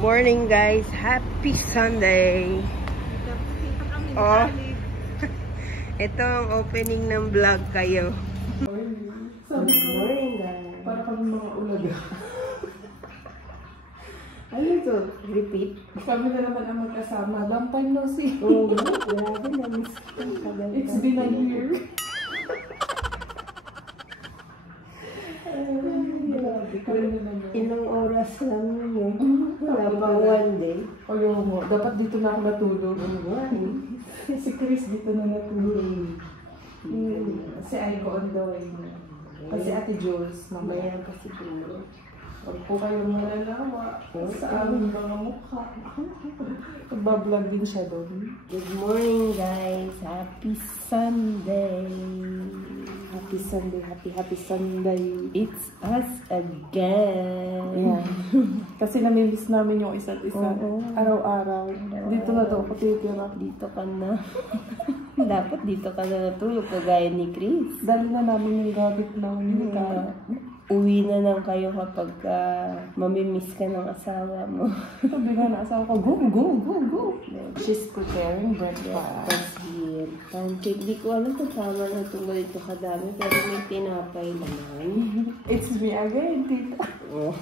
Morning guys, happy Sunday. Oh, ito ang opening ng vlog kayo. Good morning guys. Para kami mga ulaga. Ano ito? Repeat? Kami na naman ang magkasama. Long time no see. Oo, grabe na miss ko. It's been a year. Ilang oras lang yun. Wala pa one day. Ayaw mo. Dapat dito na ako natulog. Si Chris dito na natulog. Si Aiko on the way na. Kasi Ate Jules, mamaya pa siguro. Huwag po kayong malalawa sa aming mga mukha. Nagbablog din siya doon. Good morning guys, happy Sunday. Happy Sunday, happy Sunday. It's us again. Yeah. Kasi namimiss namin yung isa't isa. Araw-araw. Dito na daw ako titira. Dito ka na. Dapat dito ka na natulog kagaya ni Chris. Dali na namin yung gamit namin. Uwi na lang kayo kapag mamimiss ka ng asawa mo. Sabi nga na asawa ko, go. She's preparing breakfast. Here. Pancake. Di ko alam kung tama na itong ganito kadami, pero may tinapay naman. It's me again, tita. Oh.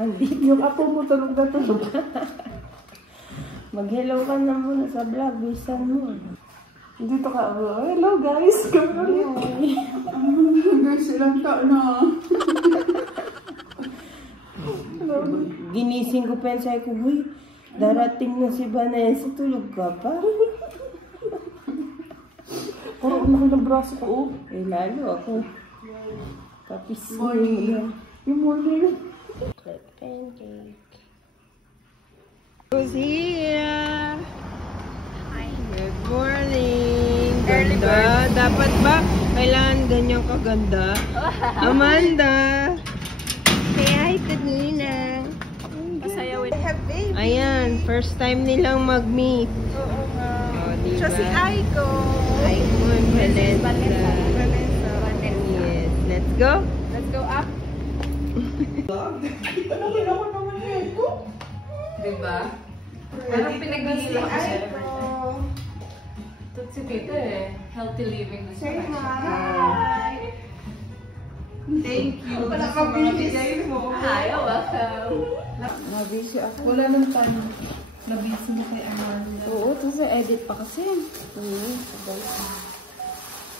Andito yung apo mo, tulog na tulog. Mag-hello ka na muna sa vlog. Bisan mo. Dito ka, hello guys, kami ulit. Guys, ilang taon na. Ginising ko pa sa ko, uy, darating na si Vanessa, tulog ka pa? Parang umaki ng braso ko, oh. Eh, lalo ako. Kapis mo. Yung morning. Pancake. Who's here? Good morning. Ganda. Dapat ba kailangan ganyan kaganda? Amanda. Say hi to Nina. Pasayawin. Ayan, first time nilang mag-meet. Oo nga. Oh, diba? Siya si Aiko. Aiko and Vanessa. Yes. Let's go. Let's go up. Diba? Parang pinaghihila ko siya. Ito si Tito eh. Healthy living na siya. Say hi. Thank you. Wala ka binigay mo. Hi, welcome. Nabisi ako. Wala nang time. Nabisi na kay Amanda. Oo, ito sa edit pa kasi.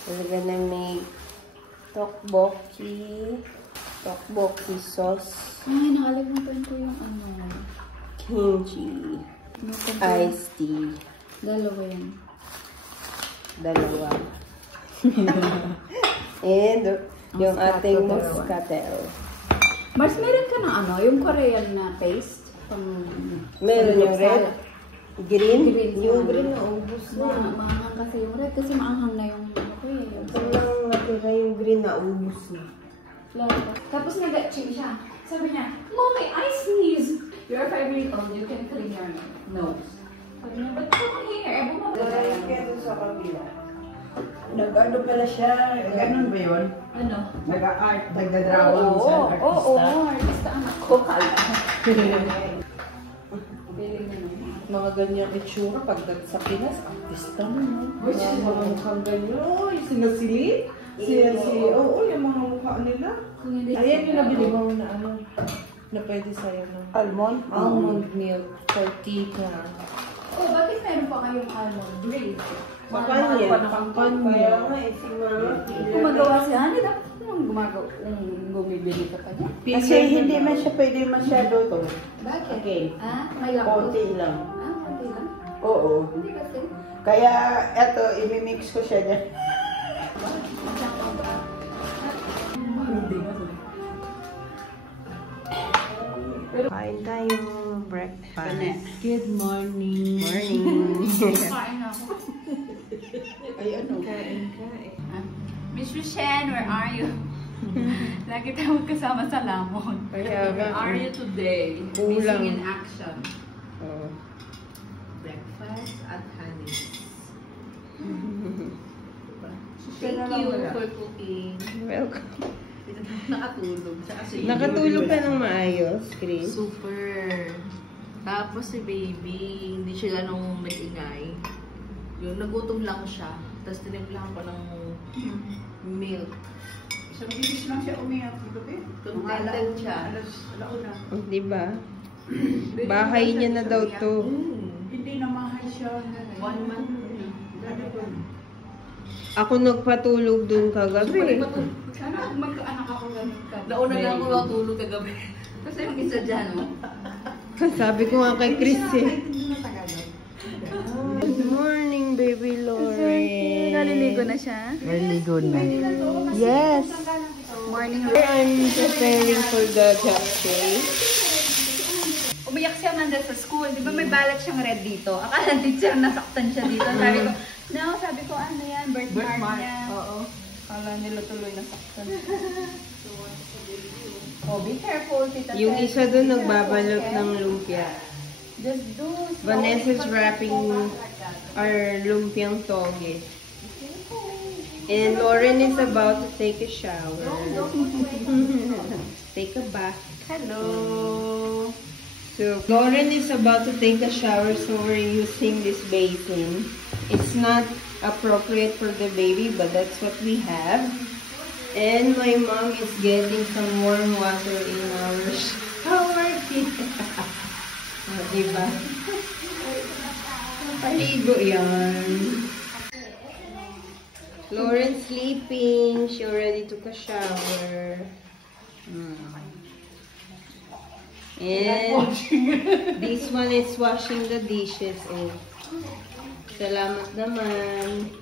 We're gonna make tteokbokki sauce. Ay, nakalimutan ko yung ano. Kimchi. Iced tea. Dalawa yan. Dalawa. And yung ating moscatel. Mars, meron ka na ano? Yung Korean na paste? Meron yung red. Green. Yung green na ubus na. Maanghang kasi yung red. Kasi maanghang na yung ano ko eh. Ito lang natira yung green na ubus na. Tapos nag-ching siya. Sabi niya, Mommy, I sneeze! You're 5 years old, you can clean your nose. Sabi niya, but come here. Kaya doon sa kabila. Nag-ano pala siya. Ganun ba yun? Ano? Nag-art, nagdadrawing sa artista. Oo, artista anak ko. Mga ganyan itsura pag sa Pinas, artista mo, no? Mga mukhang ganyan. Oh, yung sinasilip. Oo, yung mga mukha nila. Ayan yung nabili mo na ano, na pwede sa'yo, no? Almond? Almond milk for tita. Oh, bakit meron pa kayong drink? Kampanya. Kampanya. Kaya nga eh, si Mama. Gumagawa siya, hindi dapat bumibili ka pa niya. Kasi hindi man siya pwede masyado to. Bakit? Okay. May lakot? Konti lang. Konti lang? Oo. Hindi kasi. Kaya eto, imimix ko siya dyan. Kain tayong breakfast. Good morning. Morning. Kain ako. Ay, ano? Kain. Miss Rushen, where are you? Lagi tayo kasama sa lamon. Kaya Where are you today? Kulang. Missing in action. Oh. Breakfast at honey. Thank Thank you for cooking. Welcome. Nakatulog siya kasi. Nakatulog ka ng maayos, Chris? Super. Tapos si baby, hindi siya ganong maingay. Yung nagutom lang siya. Tapos tinimplahan ko ng milk. Isang bilis lang siya umiyak. Contented siya. Alauna. Di ba? Bahay niya na daw to. Hindi na mahal siya. 1 month. Ako nagpatulog dun kagabi. Sana magkaanak ako ganun ka. Nauna lang ako natulog kagabi. Kasi yung isa dyan, no? Sabi ko nga kay Chris eh. Good morning, baby Lauren. Naliligo na siya. Naliligo na. Yes. Morning. I'm preparing for the japchae. Umiyak siya man sa school. Di ba may balat siyang red dito? Akala teacher nasaktan siya dito. Sabi ko, ano yan? Birthmark niya. Oo. Akala nila tuloy nasaktan. Oh, be careful, tita. Yung isa dun nagbabalot ng lumpia. Just do. Vanessa's wrapping our lumpiang toge. And Lauren is about to take a shower. Take a bath. Hello. So Lauren is about to take a shower, so we're using this basin. It's not appropriate for the baby, but that's what we have. And my mom is getting some warm water in our shower. Diba? Paligo yan. Lauren's sleeping. She already took a shower. And this one is washing the dishes. And salamat naman.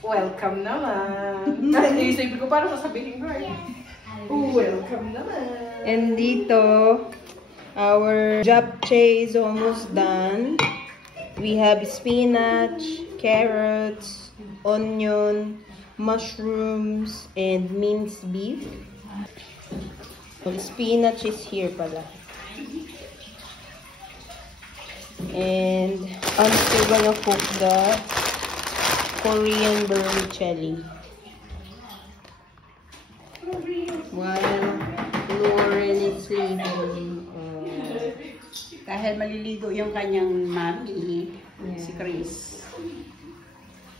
Welcome naman. Naisip ko para sasabihin ko eh. Welcome naman. And dito, our japchae is almost done. We have spinach, carrots, onion, mushrooms, and minced beef. The spinach is here pala. And I'm still gonna cook the Korean vermicelli. While Lauren is sleeping. Dahil maliligo yung kanyang mami, si Chris.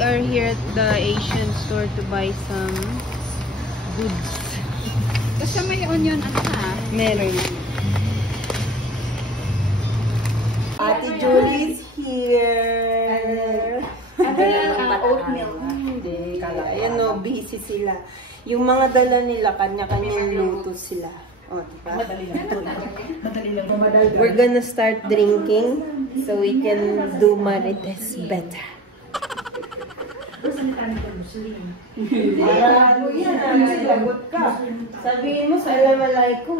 We are here at the Asian store to buy some goods. Kasi may onion at ha? Meron. Ate Julie's here. Oatmeal. Hindi. Ayan o, busy sila. Yung mga dala nila, kanya-kanyang luto sila. O, diba? We're gonna start drinking so we can do Marites better. Marado yan. Lagot ka. Sabihin mo, Assalamualaikum.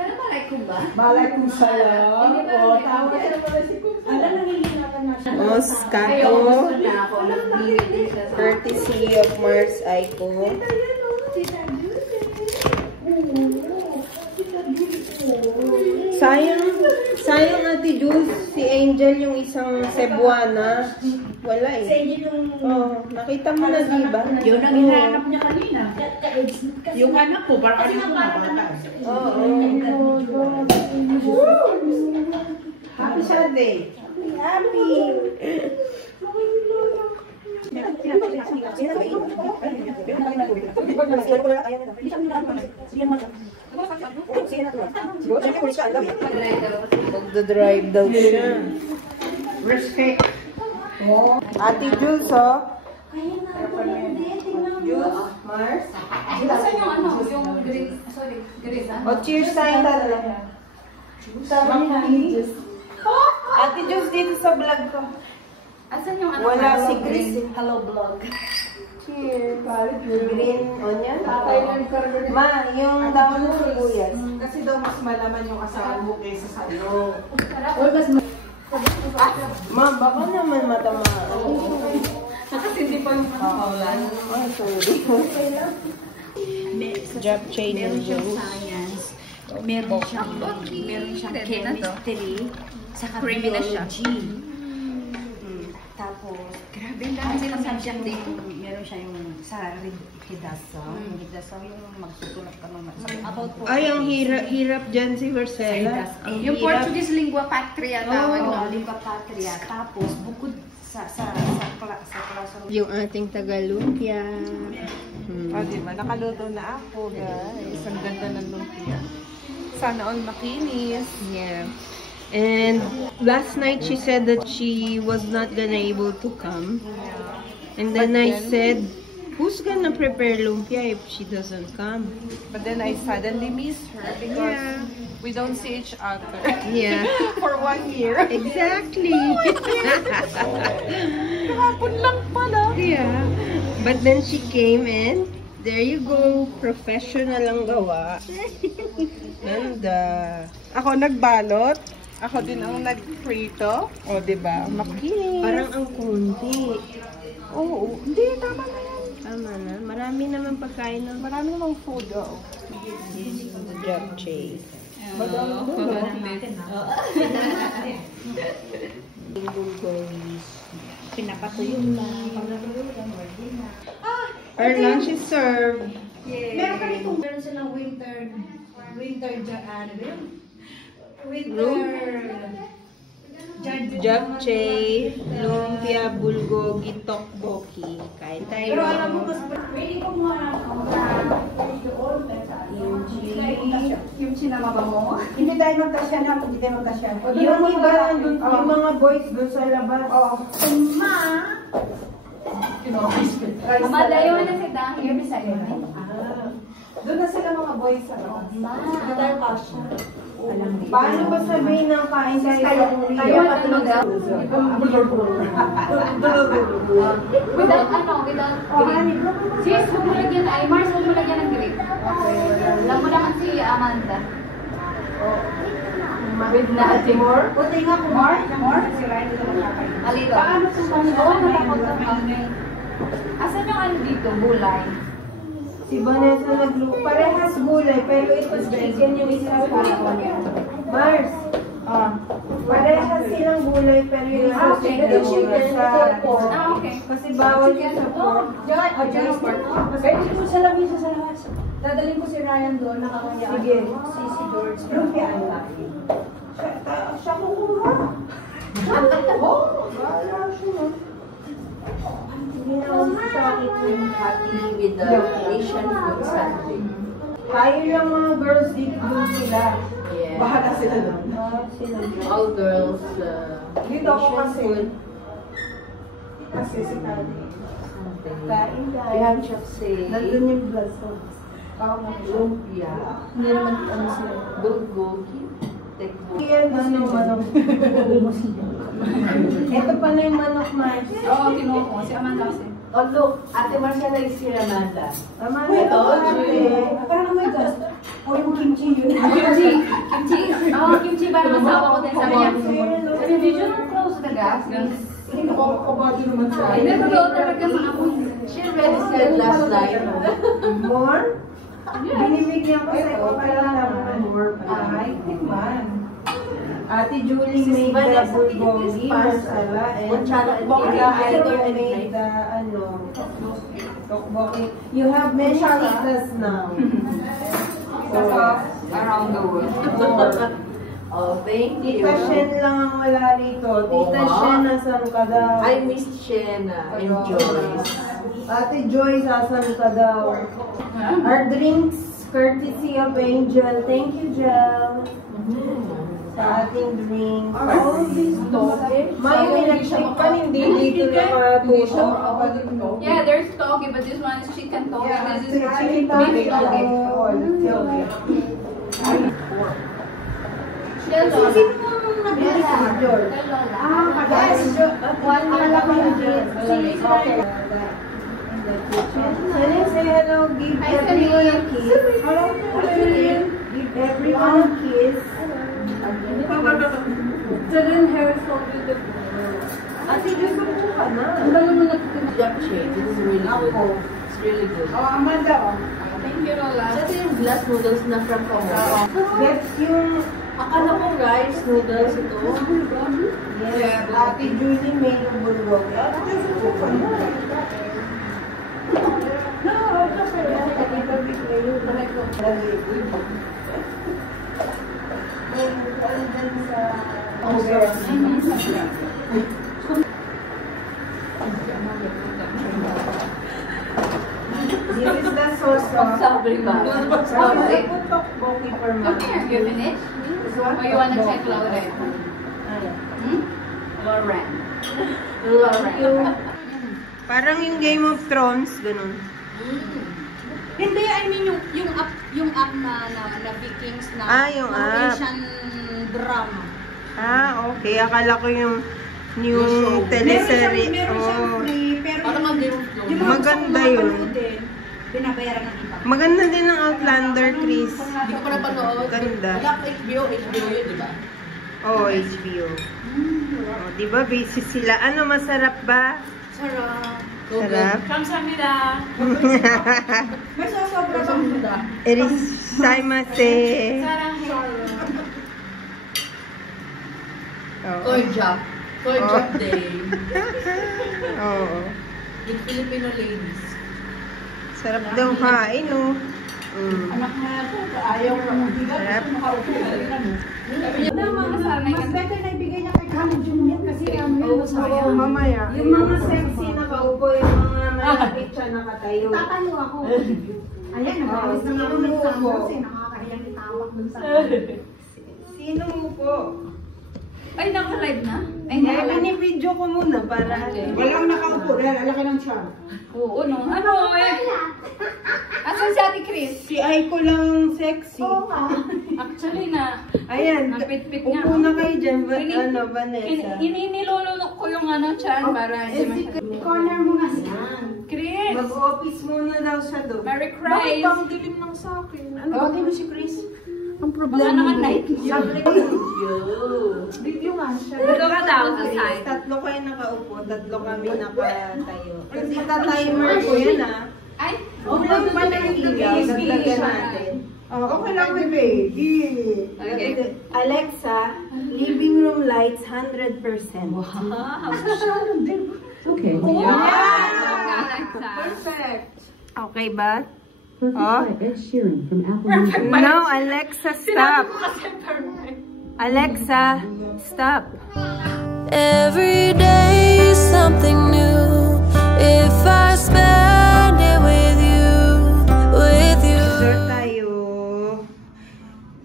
Sana malay ko ba? Malaikum salam. O, tama siya pala si Kum. Alam, nangihinapan na siya. Moscato. Courtesy of Mars Aiko. Sayang Ate Jules, si Angel yung isang Cebuana. Wala eh. Si Angel yung... Oh, nakita mo na diba? Yun ang hinahanap niya kanina. Yung anak ko, parang anak ko na. Oo. Happy Sunday. Happy! Magdadrive daw siya. Respect. Ate Jules, oh. Jules, Mars. Asan yung ano? Yung green, sorry, green ha? O, cheers tayo talaga. Ate Jules, dito sa vlog ko. Asan yung ano? Wala si Chris. Hello vlog. Cheers. Green onion. Ma, yung daon ng sibuyas. Kasi daw mas malaman yung asahan mo kaysa sa ano. Ma, baka naman matamaan. Kasi hindi pa yung Paulan. Oh, sorry. Japchae noodles. science. Meron siyang chemistry. Saka creamy na siya. Tapos, grabe Then dahil silang subject dito, meron siya yung sa hidasa. Yung hidasa yung magsusulat ka naman. About Ay, ang hirap dyan si Marcela. Ang yung hirap. Portuguese lingua patria tawag Oh. no, lingua patria. Tapos bukod sa klase. Yung ating Tagalumpia. O, diba? Nakaluto na ako, guys. Ang ganda ng lumpia. Sana all makinis. Yeah. And last night she said that she was not gonna able to come. And then I said, who's gonna prepare lumpia if she doesn't come? But then I suddenly miss her because Yeah. we don't see each other Yeah. for 1 year. Exactly. Kahapon lang pala. Yeah. But then she came and there you go. Professional ang gawa. Ganda. Ako nagbalot. Ako din ang nagprito. O, diba? Makinis. Parang ang konti. Oo. Hindi, tama na yan. Tama na. Marami naman pagkain ng Marami namang food, oh. japchae. Pinapatuyo lang. Our lunch is served. Meron ka nito. Meron silang winter ano ba yun? Japchae, lumpia, bulgogi, tteokbokki. Kain tayo. Pero alam mo, mas pwede ko mga Kimchi na mabango. hindi tayo magkasya na, hindi tayo magkasya. Yung iba nandun, yung mga boys doon sa labas. Ma! Malayo na si Dang here beside me. Doon na sila mga boys sa labas. Hindi tayo kasya. Paano ba sabihin ng kain tayo sa uli? Kayo matulog daw. Without without green. Sis, huwag mo lagyan ay Mars, huwag mo lagyan ng green. Alam mo naman si Amanda. With nothing more? Puti nga kung more, si Ryan dito magkakain. Alito. Paano sa mga natakot sa mga? Asan yung ano dito? Gulay. Si Vanessa nagluto. Parehas gulay, pero ito chicken yung isa sa Mars. Parehas silang gulay, pero yung isa chicken sa pork. Okay. Kasi bawal yun sa pork. Diyan, pwede ko sa labis sa labas. Dadalhin ko si Ryan doon, nakakaya. Sige. Si George. Lumpia ang laki. Siya kukuha. Oh! Bahala siya. Hindi na ako siya Happy with the Asian food Sunday. Tayo lang mga girls dito doon sila. Yeah. Bahala sila doon. All girls. Dito ako Asian kasi. food. Kasi si Tati. Something. Kain We tayo. have chapsay. Nandun yung blood Lumpia. Hindi naman ano sila. Bulgogi. Tekbo. Yan, manok. Ito pa na yung manok, Mars. Oo, kinuha ko. Si Amanda kasi. Oh look, Ate Marcia is here, Amanda. Tama na Wait, ito, ate. Parang oh my God. O yung kimchi yun. Kimchi. Kimchi ba ang asawa ko din sabi niya. Sabi niya, did you not close the gas? Hindi ko kabado naman siya. Hindi ko daw talaga maamoy. She already said last night. More? Binibigyan ko sa ito kaya naman. More pa. Ay, tikman. Ate Julie made the bulgogi, masala, and Ida made the, tteokbokki. You have many titas now. Around the world. Oh, thank you. Tita Shen lang ang wala rito. Tita Shen, nasan ka daw? I miss Shena and Joyce. Ate Joyce, asan ka daw? Our drinks, courtesy of Angel. Thank you, Jel. Sa ating drinks. All these topics. May electric pan, hindi dito nakatuto. Yeah, there's toge, but this one is chicken toge. Yeah, This is chicken beef toge. Del Lola. Sino ang nabili sa George? Del Lola. Yes. One malaki yung George. Okay. Can I say hello? Give everyone a kiss. Give everyone a kiss. Children hair is so beautiful. Ate, Diyos mo ka na. Japchae. This is really good. It's really good. Amanda. Thank you, Lola. Ito yung glass noodles na from Komodo. That's yung Akala ko rice noodles ito. Yes, Ate Julie made a bulldog. This is the sauce. Sabi ba? Okay. Tteokbokki for Come mom. here, you finished? Or you wanna check Lauren? Lauren. Lauren. Parang yung Game of Thrones, ganun. Hindi, I mean yung app na Vikings na Yung app. Asian drama. Okay. Akala ko yung teleserye. Meron siyang free, pero Para mag-Game of Thrones. yung mga Maganda gusto ko yun. mapanoodin, binabayaran ng iba. Maganda din ang Outlander, Chris. Hindi ko pa napanood. Ganda. Wala pa HBO yun, di ba? HBO. Diba busy sila? Ano, masarap ba? Sarap. Sarap? 감사합니다. May sosobra bang Erissaimase. Toy job. Toy job day. Oo. Yung Filipino ladies. Sarap daw kain, no? anak na ito? Ayaw lang mabigat. Sarap. Makaupo ka rin ano. Mas better na ibigay niya kay Kano Junior kasi Oo, mamaya. Yung mga sexy nakaupo, yung mga malapit siya nakatayo. tatalo ako. Ayan, nag-aawis na ako ng sandals eh. Nakakahiyang itawag dun sa Sino mo po? Ay, naka-live na? Ay, Binibidyo ko muna para... Walang nakaupo dahil alaki ng siya. Oo, no? Ano eh? Asan si Ate Chris? Si Aiko lang sexy. Actually na, Ayan, napit-pit nga. upo na kayo dyan, Ini- Vanessa. Ininilulunok ko yung ano, chan, para hindi masyadong. Corner mo nga siya. Chris! Mag-office muna daw siya doon. Merry Christ! dilim lang sa akin? Tawagin mo si Chris. Ang Baka problema naman night. Video nga siya. Dito ka daw sa side. Tatlo kayo nakaupo, tatlo kami nakatayo. Kasi ta-timer ko yan Ay, Okay ba na yung ilaw? Dagdagan natin. Okay lang may baby. Okay. Alexa, living room lights 100%. Okay. Perfect. Okay ba? Perfect by Ed Sheeran from Apple Music. No, Alexa, stop. Alexa, stop. Every day something new. If I spend it with you. Sir tayo.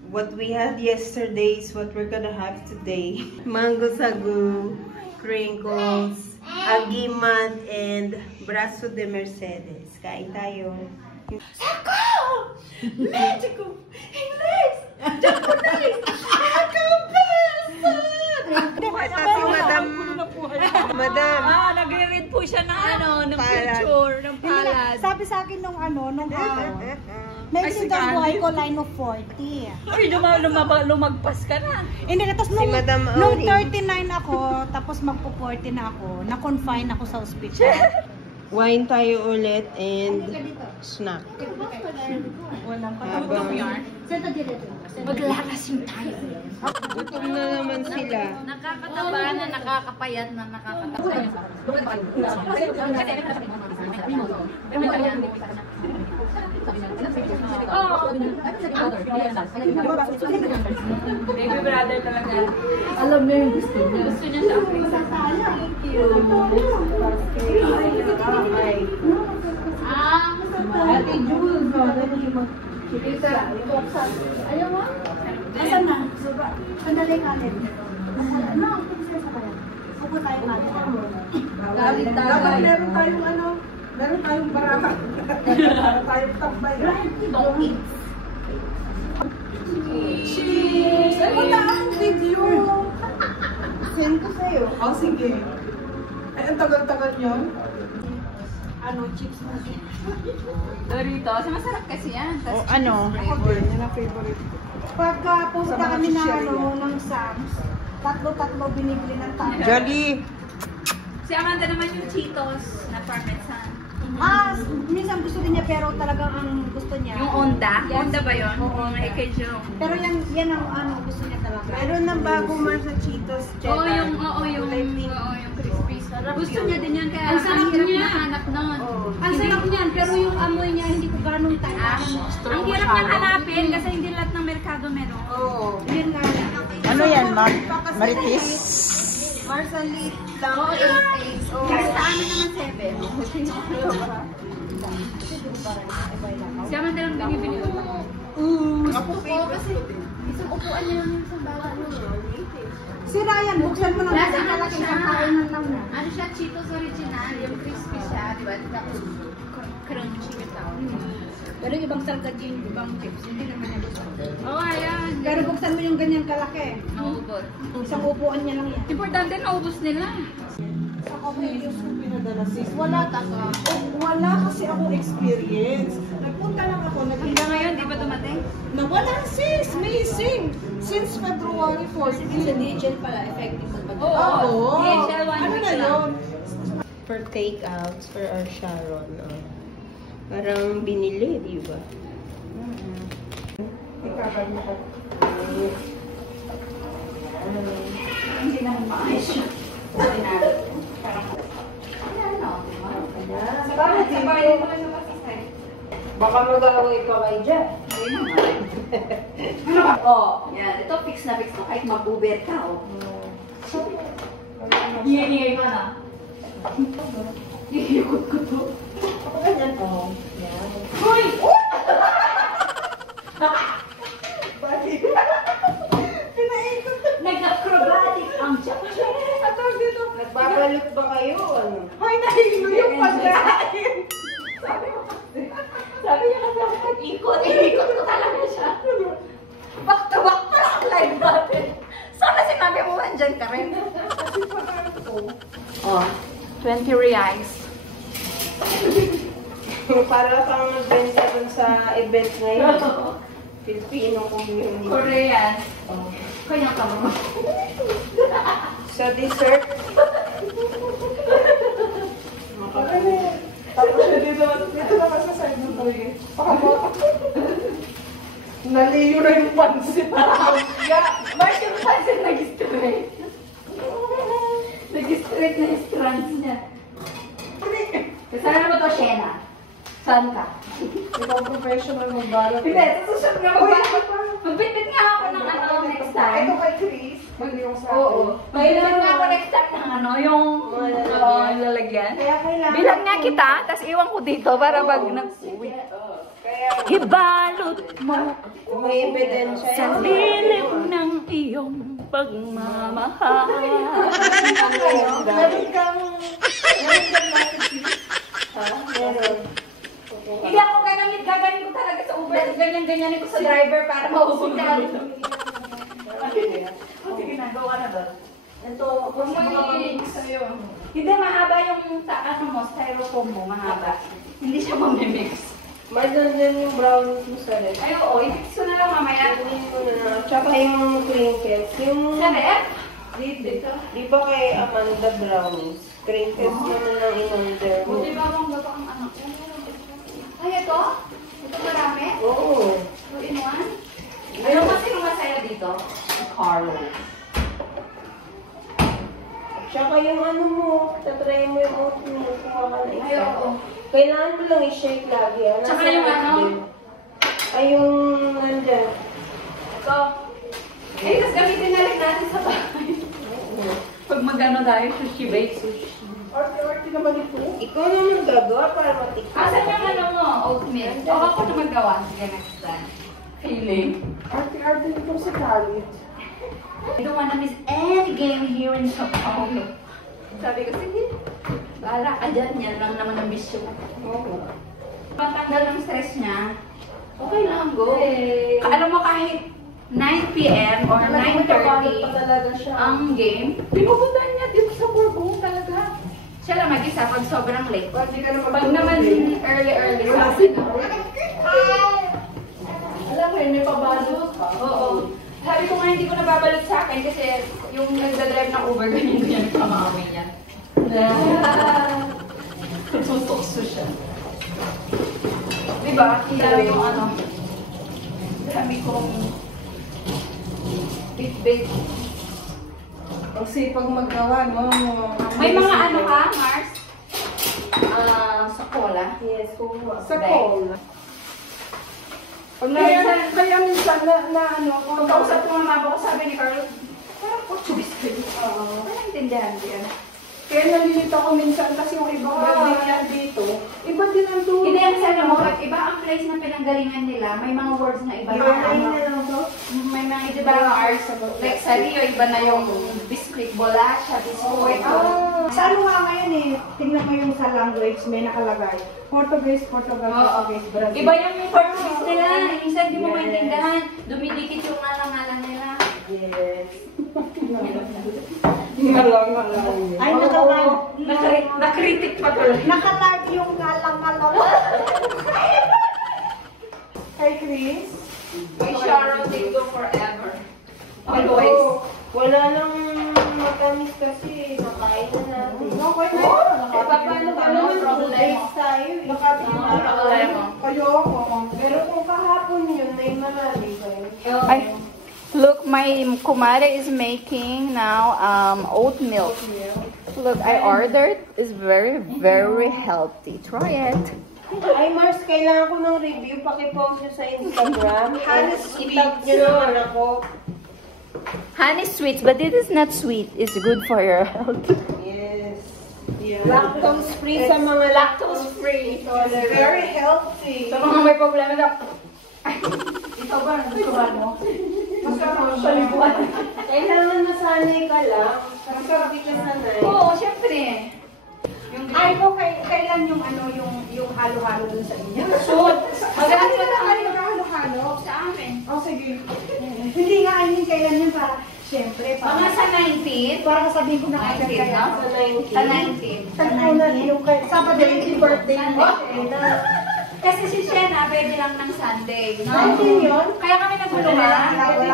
What we had yesterday is what we're gonna have today. Mango sagu, crinkles, agimat, and brazo de Mercedes. Kain tayo. Mexico! English! Japanese! Ito si Madam. nagre-read po siya ng ano, ng picture, ng palad. Sabi sa akin nung naisip ang buhay ko line of 40. Uy, lumagpas ka na. Hindi, tapos Si Madam nung Auring. 39 ako, tapos magpo-40 na ako, na-confine ako sa ospital. Wine tayo ulit and snack. Habang Maglalasing tayo. gutom na naman sila. Nakakataba na, nakakapayat na, nakakataba. Baby brother talaga. Alam niya yung gusto niya. Gusto niya siya. Thank you. Ate Jules, Ayaw mo? Asan na? Sandali kanin. No, prinsesa pa yan. Upo tayo natin. Dapat meron tayong baraka. Meron tayong tambay. Cheese! Ay, wala akong video. send ko sa'yo. Oh, sige. Ay, ang tagal-tagal yun. Chips mo. Doritos. Masarap kasi yan. Tas Yan ang favorite ko. Pagka pumunta Sa mga kami na chichirya. ng Sam's, tatlo-tatlo binibili ng tatlo. Jolly! Si Amanda naman yung Cheetos na parmesan. Minsan gusto din niya malaki raw talagang ang gusto niya. Yung Honda? Yes. Honda ba yun? Oo, Honda. Kay Joe. Pero yan ang ano gusto niya talaga. Meron ng bago man sa Cheetos Oo, cheddar. yung crispy. Gusto niya din yan, kaya Ang sarap hirap niya. mahanap nun. Ang sarap niyan, pero yung amoy niya hindi ko ganong tayo. Ang hirap niyang hanapin kasi hindi lahat ng merkado meron. Oo. Yun nga. Ano yan, ma'am? Maritis? Marsalit lang. Oo, 8. Oo. Kasi sa amin naman 7. Siya man talagang binibili ko. Ako Kasi isang upuan niya lang yung sa bawat. Si Ryan, buksan mo lang. Nasa ano Malaki siya? ang kainan lang na. Ano siya? Cheetos original. Yung crispy siya, di ba? Tapos crunchy yung tawag. Pero yung ibang salgad yung ibang chips, hindi naman niya gusto. Oo, ayan. Pero buksan mo yung ganyan kalaki. Naubos. Isang upuan niya lang yan. Importante, naubos nila. Sa videos ko pinadala sis, wala wala kasi akong experience. Nagpunta lang ako, Hanggang ngayon, di ba dumating? Nawala sis, amazing! Since February 14. Sa DHL pala, effective sa pag- Oo. DHL 1 Ano week na lang. yun? For takeouts for our Sharon. Oh. Parang binili, di ba? Hindi naman maayos yun. Ordinary. Parang, Bakit dito? Baka mag-away pa kayo dyan. Oh, yan. Ito fix na fix mo. Kahit mag-Uber ka, oh. Iingay ka na. Iikot ko to. Ako ganyan. Oo. Yan. Hoy! Nag-acrobatic ang Jack. Nagbabalot ba kayo? Ano? Ay, nahilo yung pagkain. Sabi niya kasi ako nag-ikot. Iikot ko talaga siya. Back to back pa lang ang live natin. Sana sinabi mo andyan ka rin. Oh, 20 reais. Para kang nagbenta dun sa event ngayon. Filipino community. Korean. Oh. Kaya ka mo. Sa dessert, Tapos siya dito naman sa side ng toilet. Naliyo na yung pansit. Bakit yung pansin nag-straight? Nag-straight na yung strands niya. Kasama naman to, Shena. Saan ka? Ikaw professional magbalot. Hindi, sa susunod nga magbitbit nga ako ng ano next time. Ito kay Chris. Mali yung sa akin. Oo. Magbitbit nga ako next time ng ano, yung lalagyan. kaya kailangan... Bilang nga kita, tas iwan ko dito para pag nag-uwi. Kaya Ibalot mo may ebidensya sa yan. lilim ng iyong pagmamahal. Meron kang... Meron. Hindi ako gaganin ko talaga sa Uber. Ganyan-ganyanin ko sa driver para mausog na. Sige na, gawa na ba? Ito, Huwag mo i-mix sa'yo. Hindi, mahaba yung taas mo, styrofoam mo, mahaba. Hindi siya mamimix. Madyan yung brownies mo sa red. Ay, oo, i-mix ko na lang mamaya. Kunin ko na lang. Tsaka yung crinkles. Yung... Sa rep? Dito. Di ba kay Amanda brownies? Crinkles naman ang in-order mo. Buti ba bang baba ang anak ko? Ay, ito? Ito marami? Oo. 2-in-1? Ayaw kasi nung masaya dito. Carlo. Tsaka yung ano mo, tatry mo yung oatmeal. Kuha ka na isa. Ayoko. Kailangan mo lang i-shake lagi. Tsaka yung ano? Ay, yung nandyan. Ito. Eh, tapos gamitin na rin natin sa bahay. Pag mag-ano tayo, sushi bake sushi. Arte-arte naman ito. Ikaw naman gagawa para matikman. Asan yung ano mo? Oatmeal. O, ako na magawa. Sige, next time. Feeling. Arte-arte nito sa college. I don't wanna miss any game here in Sao Paulo. Sabi ko, sige. Bahala ka dyan. Yan lang naman ang bisyo. Oo. Matanggal ng stress niya. Okay lang, go. Alam mo, kahit 9 p.m. or 9:30 ang game, pinupuntahan niya dito sa Bourbon talaga. Siya lang mag-isa pag sobrang late. Pag naman early, sabi na. Alam mo yun, may pabalot pa. Oo. Sabi ko nga hindi ko nababalot sa akin kasi yung nagdadrive ng Uber, ganyan pamamay niya. Susokso siya. Diba? Ang dami yung ano. Dami kong bit-bit. Ang sipag magawa, no? May mga ano ka, Mars? Sa cola? Yes, kuha. Sa Dahil- cola. Kaya minsan na ano, Kung kausap ko mga mama ko, sabi ni Carl, parang kutsu biscuit. Parang intindihan ko yan. kaya nalilito ko minsan kasi yung ibang birthday yan dito. Iba din ang dulo. Hindi, ang sabi mo, iba ang place na pinanggalingan nila, may mga words na iba yung ano. May mga iba yung words. Like sa Rio, iba na yung biscuit, bolasha, biscuit. Sa ano nga ngayon eh, tingnan mo yung sa language, may nakalagay. Portuguese, Portuguese, Brazil. Iba yung words nila. Minsan di mo maintindihan. Dumidikit yung ngalang-ngalang nila. Yes. Ay, Nakritik pa tuloy. nakalive yung ngalang-ngalang. Kay Chris. May Sharon, they go forever. Always. Wala nang matamis kasi nakain na natin. Okay na. Paano ba? No problem. Tayo eh. Kayo ako. Pero kung kahapon yun, may marami kayo. Ay, look, my kumare is making now oat milk. Look, I ordered. It's very, very healthy. Try it. Ay, Mars, kailangan ko ng review. Pakipost nyo sa Instagram. Itag nyo naman ako. Honey sweet, but it is not sweet. It's good for your health. Yes. Yeah. Lactose-free sa mga Lactose-free. Very healthy. Sa mga may problema na. Ito ba? Ito ba mo? Paliguan. Kailangan masanay ka lang. Kasi hindi ka sanay. Oo, syempre. Ay, ko kailan yung ano, yung halo-halo dun sa inyo? Shoot! Maganda Ano na kayo halo-halo? sa amin. Oh, sige. Hindi nga, I mean, kailan yun para, syempre, Mga sa 19. para sabihin ko na agad 19, kaya. no? Sa 19. Tagpunan yung Sabado yung birthday ni Shena. Kasi si Shena, pwede lang ng Sunday. No? 19 yun? Kaya kami nagulungan.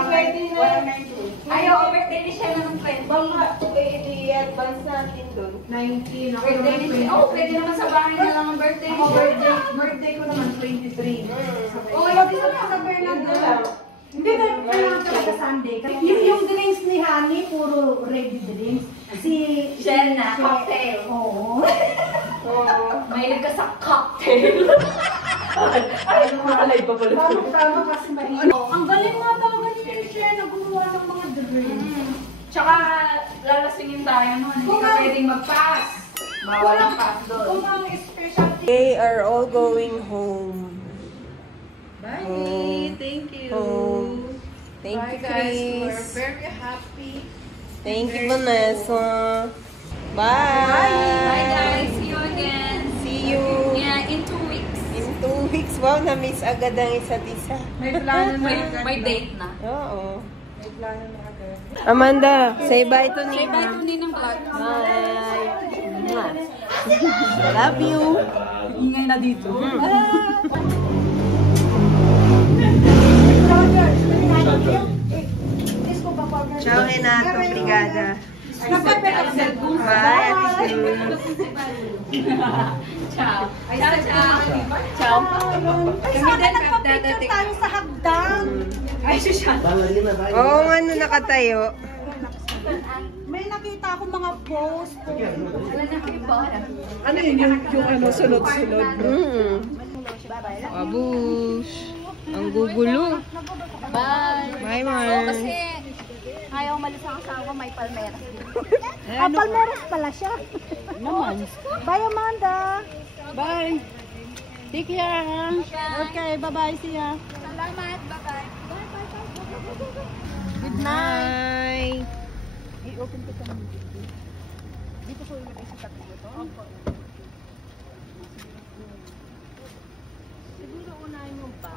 Pwede na. Ayaw, birthday ni Shena ng 20. Baka i-advance natin doon. 19. Ako Birthday ni Shena. Oh, pwede naman sa bahay na lang ang birthday ni Ako Shena. birthday ko naman 23. Oh, Pati sa Bernardo lang. Hindi na, kailangan talaga Sunday. Yung drinks ni Honey, puro ready drinks. Si Shena, cocktail. Oo. Mahilig ka sa cocktail. Tama kasi mahirap. Ang galing nga talaga ni Shena, gumawa ng mga drinks. Tsaka, lalasingin tayo nun. Hindi ka pwedeng mag-pass. Bawal ang pass doon. Kung ang specialty. They are all going home. Bye! Thank you! Thank Bye, you, guys. We're Chris. very happy. Thank you, Vanessa. Bye! Bye guys! See you again! See you Yeah, in 2 weeks. in 2 weeks. Wow, na-miss agad ang isa't isa. May plano na agad. May date na. Oo. May plano na agad. Amanda, say bye to Nina. Say bye to Ninang Vlog. Bye. Love you. Ingay na dito. Ciao, Renato. Brigada. Bye, Ate Sue. Ciao. Ciao, ciao. Ciao. Ay, sana nagpa-picture tayo sa hagdan. Ay, Shushan. Oo, ano nakatayo. May nakita ako mga post. Wala na kayo ba? Ano yun yung ano, sunod-sunod? Abush. Ang gugulo. Bye. Bye, Oo, Mar. kasi ayaw umalis ang asawa ko, may palmera. Palmeras pala siya. Naman. Bye, Amanda. Bye! Take care! Okay, bye-bye. See ya. Salamat. Bye-bye. Good night. Siguro unahin yung pa.